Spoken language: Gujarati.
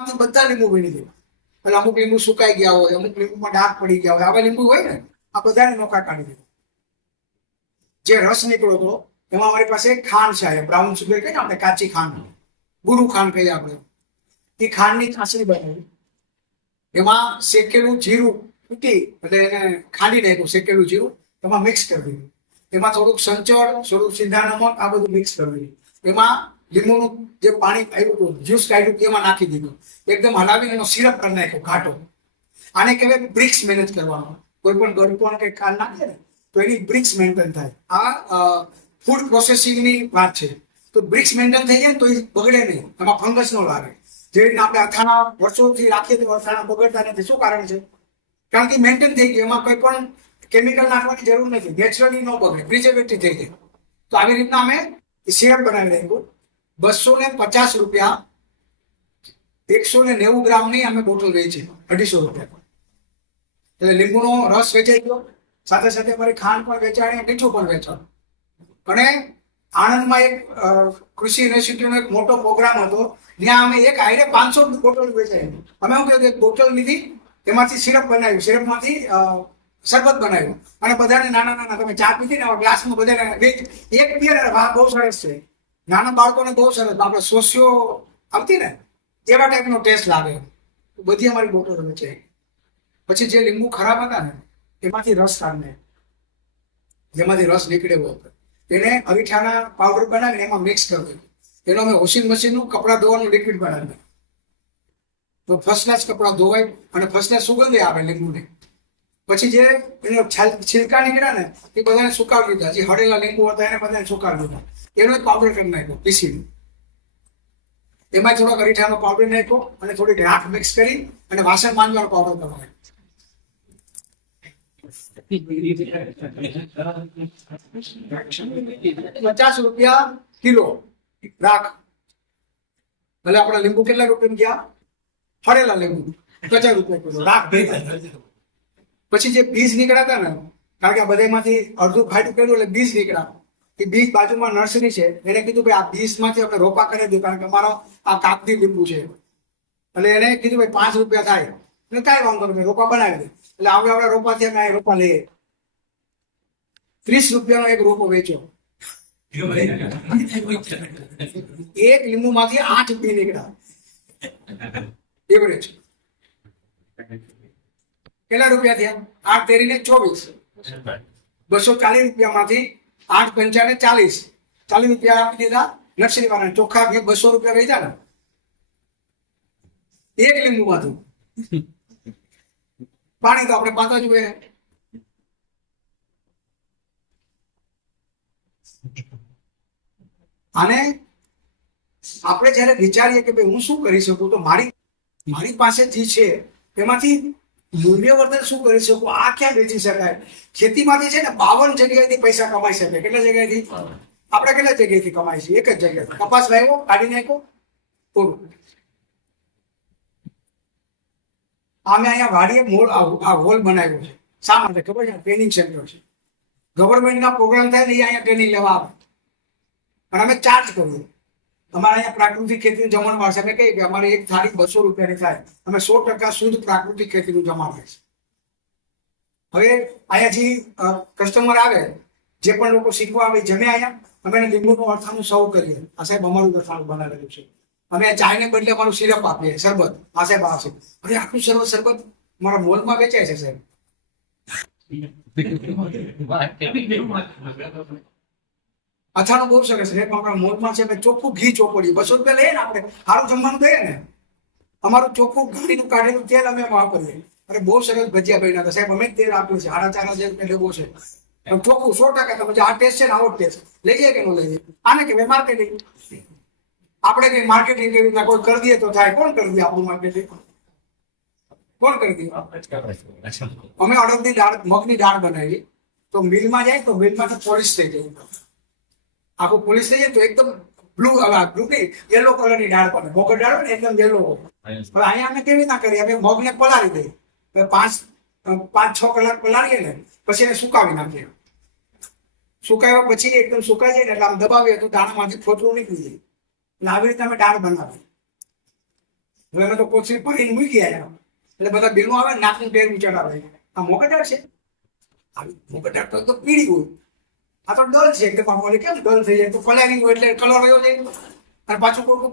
બધા લીંબુ વીણી દેવા. એટલે અમુક લીંબુ સુકાઈ ગયા હોય, અમુક લીંબુમાં ડાઘ પડી ગયા હોય, આવા લીંબુ હોય ને આ બધાને નોખા કાઢી દેવા. જે રસ નીકળ્યો હતો એમાં અમારી પાસે ખાંડ છે, બ્રાઉન સુગર કહીએ આપણે, કાચી ખાંડ, ગુરુ ખાંડ કહીએ આપણે. એ ખાંડની ચાસણી બનાવી, એમાં શેકેલું જીરું કૂટી એટલે એને ખાંડી નાખ્યું, શેકેલું જીરું એમાં મિક્સ કરી દીધું. એમાં થોડુંક સંચળ, થોડુંક સીધા નમક, આ બધું મિક્સ કરી દીધું. એમાં લીંબુનું જે પાણી આવ્યું હતું, જ્યુસ કાઢ્યું એમાં નાખી દીધું. એકદમ હલાવીને એનો સિરપ કરી નાખ્યો ઘાટો. આને કહેવાય બ્રિક્સ મેનેજ કરવાનો. કોઈ પણ ગળપણ કે ખાંડ નાખે ને તો એની બ્રિક્સ મેન્ટેન થાય. આ ફૂડ પ્રોસેસિંગની વાત છે. તો બ્રિક્સ મેન્ટેન થઈ જાય ને તો એ બગડે નહીં, એમાં ફંગસ ન લાગે. જે રીતે આપણે અથાણા વર્ષોથી રાખીએ તો અથાણા બગડતા નથી. શું કારણ છે? કારણ કે મેન્ટેન થઈ ગયું, એમાં કોઈ પણ કેમિકલ નાખવાની જરૂર નથી, નેચરલી ન બગડે, પ્રિઝર્વેટિવ થઈ જાય. તો આવી રીતના અમે સિરપ બનાવી નાખ્યું. 250 રૂપિયા 190 ગ્રામની અમે બોટલ વેચી, 250 રૂપિયા. એટલે લીંબુનો રસ વેચાઈ ગયો, સાથે સાથે અમારી ખાંડ પણ વેચાણી, મીઠું પણ વેચાણ. અને આણંદમાં એક કૃષિ યુનિવર્સિટીનો એક મોટો પ્રોગ્રામ હતો, ત્યાં અમે એક આઈરે 500 બોટલ વેચાઈ. અમે શું કહ્યું, એક બોટલ લીધી, એમાંથી સિરપ બનાવ્યું, સિરપમાંથી શરબત બનાવ્યું, અને બધાને નાના નાના, તમે ચા પીધી ને ગ્લાસમાં બધાને વેચ. એક બિયર વાહ બહુ સરસ છે, નાના બાળકોને બહુ સરસ, આપણે સોસિયો આવતી ને એવા ટાઈપનો ટેસ્ટ લાગે. બધી અમારી બોટલ વેચાઈ. પછી જે લીંબુ ખરાબ હતા ને એમાંથી રસ કાઢને, જેમાંથી રસ નીકળ્યો હતો એને અરીઠાના પાવડર બનાવીને એમાં મિક્સ કરી દીધું. એનો અમે વોશિંગ મશીનનું કપડાં ધોવાનું લિક્વિડ બનાવી. તો ફર્સ્ટ ક્લાસ કપડાં ધોવાય અને ફર્સ્ટ ક્લાસ સુગંધી આવે લીંબુની. પછી જે એનો છિલકા નીકળ્યા ને એ બધાને સુકાવી દીધા. જે હળેલા લીંબુ હતા એને બધાને સુકાવી દીધા. એનો એક પાવડર કરી નાખ્યો પીસીને. એમાં થોડોક અરીઠાનો પાવડર નાખ્યો અને થોડીક રાખ મિક્સ કરી અને વાસણ માંજવાનો પાવડર કરવાનો. 50 રૂપિયા કિલો રાખ. ભલે આપણા લીંબુ કેટલા રૂપિયા ગયા? હળેલા લીંબુ 50 રૂપિયા કિલો રાખ. પછી જે બીજ નીકળ્યા હતા ને, કારણ કે આ બધામાંથી અડધું ફાટું કર્યું એટલે બીજ નીકળ્યા. એ બીજ બાજુમાં નર્સરી છે, એને કીધું ભાઈ આ બીજમાંથી આપણે રોપા કરી દઉં, કારણ કે અમારો આ કાગદી લીંબુ છે. એટલે એને કીધું ભાઈ 5 રૂપિયા થાય, એટલે કાંઈ વાંધો નહીં, રોપા બનાવી દે. એટલે આપણે રોપાથી અમે રોપા લઈએ. 30 રૂપિયાનો એક રોપો વેચ્યો. એક લીંબુમાંથી 8 બી નીકળ્યા એવરેજ. કેટલા રૂપિયા થયા? 8 તેરીને 24. 240 રૂપિયામાંથી 8 પંચાને 40 રૂપિયા આપી દીધા નર્સરી વાળાને. ચોખ્ખા 200 રૂપિયા વેચ્યા ને એક લીંબુમાંથી. પાણી તો આપણે પાતા જ હોય. અને આપણે જયારે વિચારીએ કે ભાઈ હું શું કરી શકું, તો મારી પાસે જે છે એમાંથી મૂલ્યવર્ધન શું કરી શકું, આ ક્યાં વેચી શકાય. ખેતીમાંથી છે ને 52 જગ્યાએથી પૈસા કમાઈ શકે. કેટલા જગ્યાએથી? આપણે કેટલા જગ્યાએથી કમાઈ છીએ? એક જ જગ્યાએ. કપાસ વાવ્યો, કાઢી નાખ્યો, પૂરું. અમે અહીંયા વાડીએ હોલ બનાવ્યો છે. શા માટે ખબર છે? ટ્રેનિંગ સેન્ટર છે. ગવર્મેન્ટના પ્રોગ્રામ થાય ને એ અહીંયા ટ્રેનિંગ લેવા આવે, પણ અમે ચાર્જ કરીએ. અમારે અહીંયા પ્રાકૃતિક ખેતીનું જમણવાર છે. અમે કહીએ કે અમારી એક થાળી 200 રૂપિયાની થાય. અમે 100% શુદ્ધ પ્રાકૃતિક ખેતીનું જમાડીએ છીએ. હવે અહીંયા જે કસ્ટમર આવે, જે પણ લોકો શીખવા આવે, જમે અહીંયા અમે એને લીંબુનું અડથાણું સર્વ કરીએ. આ સાહેબ અમારું અડથાણું બનાવેલું છે. અમે ચાયને બદલે અમારું સિરપ આપીએ, શરબત. આ સાહેબ આ છે. હવે આખું શરબત મારા મોલમાં વેચાય છે સાહેબ. અથાણું બહુ સરસ છે. આપણા મોલમાં છે ચોખ્ખું ઘી ચોપડી 200 રૂપિયા લઈએ ને આપણે, સારું જમવાનું દઈએ ને, અમારું ચોખ્ખું ઘીનું કાઢેલું તેલ અમે વાપરીએ. અરે બહુ સરસ ભજીયા બન્યા હતા સાહેબ. અમે તેલ આપ્યું છે, 4,500 રૂપિયા લેવો છે. ચોખ્ખું 100%. તમે આ ટેસ્ટ છે ને આવો ટેસ્ટ લઈએ કે ન લઈએ? આને કે માર્કેટિંગ. આપણે કઈ માર્કેટિંગ કેવી રીતના કોઈ કરી દઈએ તો થાય? કોણ કરી દે આપણું માર્કેટિંગ? કોણ કરી દે? અમે અડદની દાળ, મગની દાળ બનાવી તો મિલમાં જાય તો મિલમાં તો પોલિશ થઈ જાય. આખું પોલિશ થઈ જાય તો એકદમ બ્લુ નહીં, યલો કલરની દાળ પડે. મોગર દાળ ને એકદમ યલો. હવે અહીંયા અમે કેવી રીતના કરીએ? અમે મગને પલાળી દઈએ, 5-6 કલાક પલાળીએ ને પછી એને સુકાવી નાખીએ. સુકાવ્યા પછી એકદમ સુકાઈ જાય ને એટલે આમ દબાવીએ તો દાણામાંથી ફોટલું નીકળી જાય. એટલે આવી રીતે અમે દાળ બનાવીએ. હવે અમે તો કોથળી ભરીને મૂકી આવ્યા એટલે બધા બિલમાં આવે નાકનું ટેર ચડાવે આ મોકટાર છે આવી મોકટાર તો પીળી હોય આ તો ડલ છે કે પામોલી કેમ ડલ થઈ જાય તો કલરિંગ હોય એટલે કલર વયો જાય અને પાછું કોઈ